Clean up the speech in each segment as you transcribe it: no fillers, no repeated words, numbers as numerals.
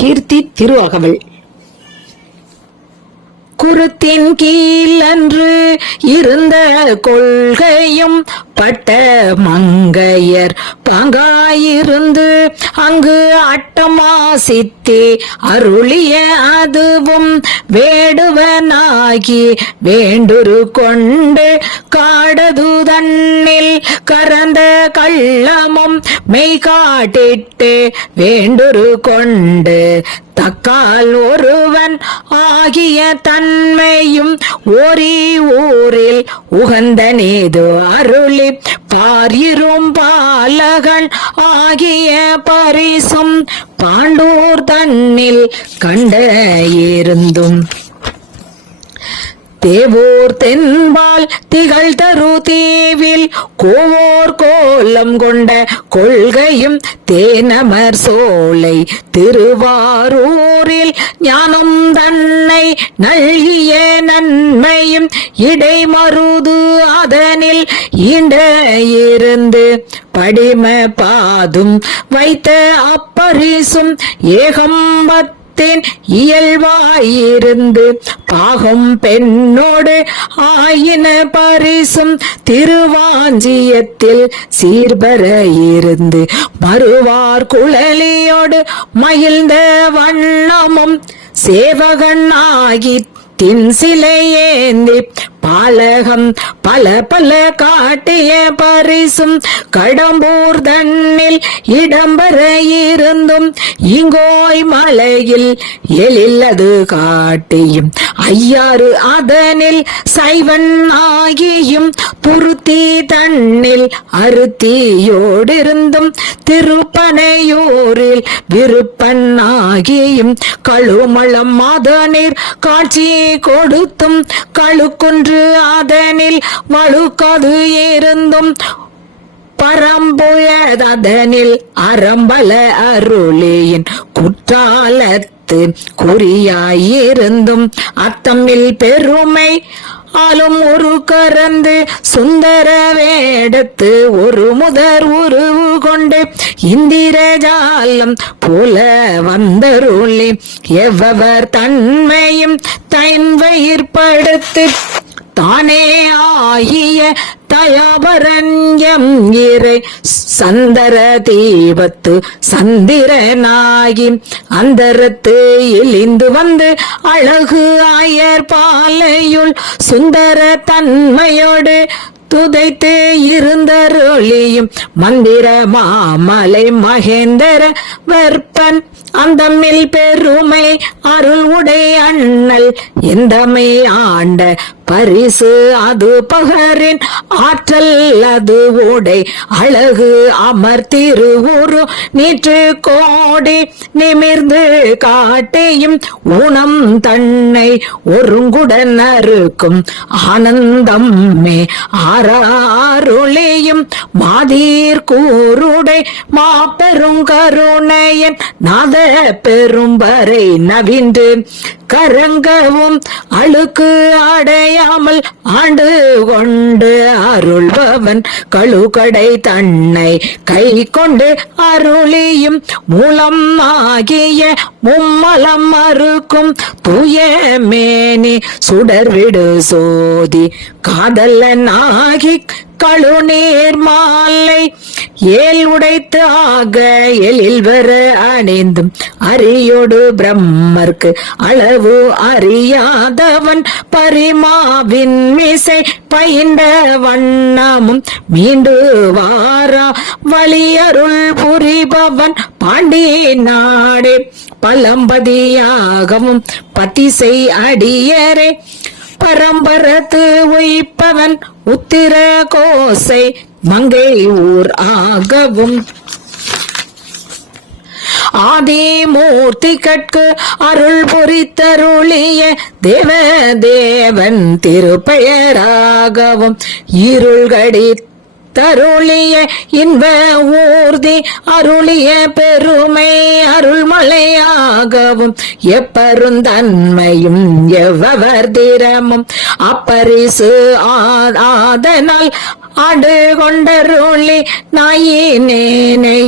கீர்த்தி திரு அகவல். குருத்தின் கீழ் அன்று இருந்த கொள்கையும் பட்ட மங்கையர் பாங்காயிருந்து அங்கு அட்டமாசித்தே அருளிய அதுவும் வேடுவனாகி வேண்டுரு கொண்டு காடது தன்னில் கறந்த கள்ளமும் மெய்காட்டிட்டு வேண்டுரு கொண்டு தக்கால் ஒருவன் ஆகிய தன்மையும் ஓரி ஊரில் உகந்த நேது அருளி பாரிரும் பாலகன் ஆகிய பரிசும் பாண்டூர் தன்னில் கண்ட இருந்தும் தேவோர் தென்பால் திகழ் தரு தீவில் கோவோர் கோலம் கொண்ட கொள்கையும் தேனமர் சோலை திருவாரூரில் ஞானம் தன்னை நல்கிய நன்மையும் இடைமருது அதனில் ஈண்ட இருந்து படிம பாதும் வைத்த அப்பரிசும் ஏகம்பத் இயல்பாயிருந்து பாகம் பெண்ணோடு ஆயின பரிசும் திருவாஞ்சியத்தில் சீர்பர இருந்து மறுவார் குழலியோடு மகிழ்ந்த வண்ணமும் சேவகன் ஆகி தின் சிலையேந்தி பாலகம் பல பல காட்டிய பரிசும் கடம்பூர் தன்னில் இடம்பெற இருந்தும் இங்கோய் மலையில் எழில்லது காட்டியும் ஐயாறு அதனில் சைவன் ஆகியும் துருத்தி தன்னில் அருத்தியோடிருந்தும் திருப்பனையூரில் விருப்பன் ஆகியும் கழுமளம் அதனில் காட்சி கொடுத்தும் கழுக்குன்று அதனில் வழுக்கது இருந்தும் பரம்புயதனில் அறம்பல அருளியின் குற்றாலத்து குறியாயிருந்தும் அத்தமில் பெருமை ஆளும் ஒரு கரந்து சுந்தர வேடத்து ஒரு முதற் உருவு கொண்டு இந்திரஜாலம் போல வந்தருளி எவ்வவர் தன்மையும் தன்வயிற்படுத்து தானே ஆகிய தயாபரண்யம் இறை சந்தர தீபத்து சந்திரனாகி அந்தரத்து இழிந்து வந்து அழகு ஆயர் பாலையுள் சுந்தர தன்மையோடு துதைத்து இருந்தருளியும் மந்திர மாமலை மகேந்திர வெற்பன் அந்தமில் பெருமை அருள் உடை அண்ணல் எந்தமை ஆண்ட பரிசு அது பகரின் ஆற்றல் அது உடை அழகு அமர் திருவுரு நீற்று கோடி நிமிர்ந்து காட்டியும் ஊனம் தன்னை ஒருங்குடன் அறுக்கும் ஆனந்தம் மே ஆறாருளியும் மாதிர் கூருடை மாபெரும் கருணையன் நாத பெரும்பறை நவின்று கரங்கவும் அழுக்கு அடையாமல் ஆண்டு கொண்டு அருள்பவன் கழுகடை தன்னை கை கொண்டு அருளியும் மூலம் ஆகிய மும்மலம் மறுக்கும் தூய மேனி சுடர்விடு சோதி காதலனாகி கழுநீர் மாலை ஏல் உடைத்து ஆக எழில் வர அணிந்தும் அரியோடு பிரம்மர்க்கு அளவு அறியாதவன் பரிமாவின் மிசை பயின்ற வண்ணமும் மீண்டு வாரா வழியருள் புரிபவன் பாண்டி நாடே பழம்பதியாகவும் பத்திசை அடியரே பரம்பரத்து உய்ப்பவன் உத்திர கோசை மங்கை ஊர் ஆகவும் ஆதிமூர்த்தி கட்கு அருள் பொறித்தருளிய தேவதேவன் திருப்பெயராகவும் இருள்கடி தருளிய இன்ப ஊர்தி அருளிய பெருமை அருள்மலையாகவும் எப்பருந்தன்மையும் எவ்வவர் திறமும் அப்பரிசு ஆதனால் ஆண்டு கொண்டருளி நாயினேனை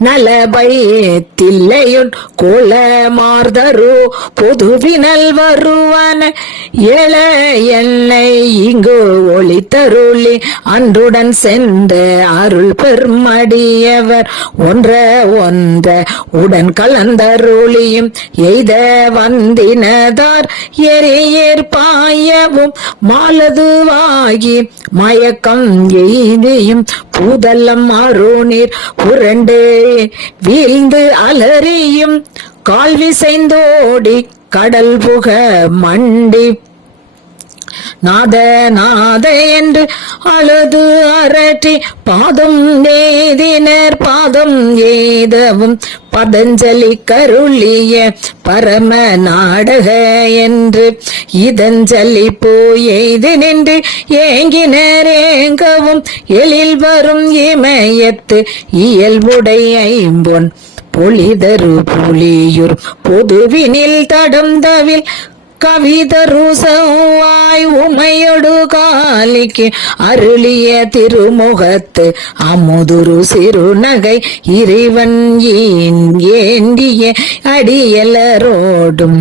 நலபயத்தில்லையுட் கோல மார்தரு பொதுவினல் வருவன ஏழ என்னை இங்கு ஒளித்தருளி அன்றுடன் சென்ற அருள் பெருமடியவர் ஒன்ற உடன் கலந்தருளியும் எய்த வந்தினதார் எரியேற் பாயவும் மாலதுவாகி மயக்கம் எய்தியும் பூதல்லம் அருநீர் புரண்டு வீழ்ந்து அலறியும் கால்விசைந்தோடி கடல் புக மண்டி நாத நாத என்று அழுது அரற்றி பாதம் ஏதினர் பாதம் ஏதவும் பதஞ்சலி கருளிய பரம நாடக என்று இதஞ்சலி போய் எய்து நின்று ஏங்கினர் ஏங்கவும் எழில் வரும் இமயத்து இயல்புடை ஐம்பொன் பொலிதரு புலியூர் பொதுவினில் தடம்தவில் கவிதரு செவ்வாய் உமையொடு காலிக்கு அருளிய திருமுகத்து அமுதுரு சிறுநகை இறைவன் ஏந்திய அடியலரோடும்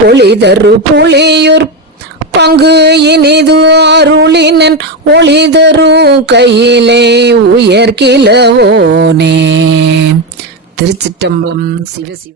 பொலிதரு புலியூர் பங்கு இனிது அருளினன் ஒளிதரு கையிலே உயர்கிலவோனே. திருச்சிற்றம்பலம். சிவசிவ.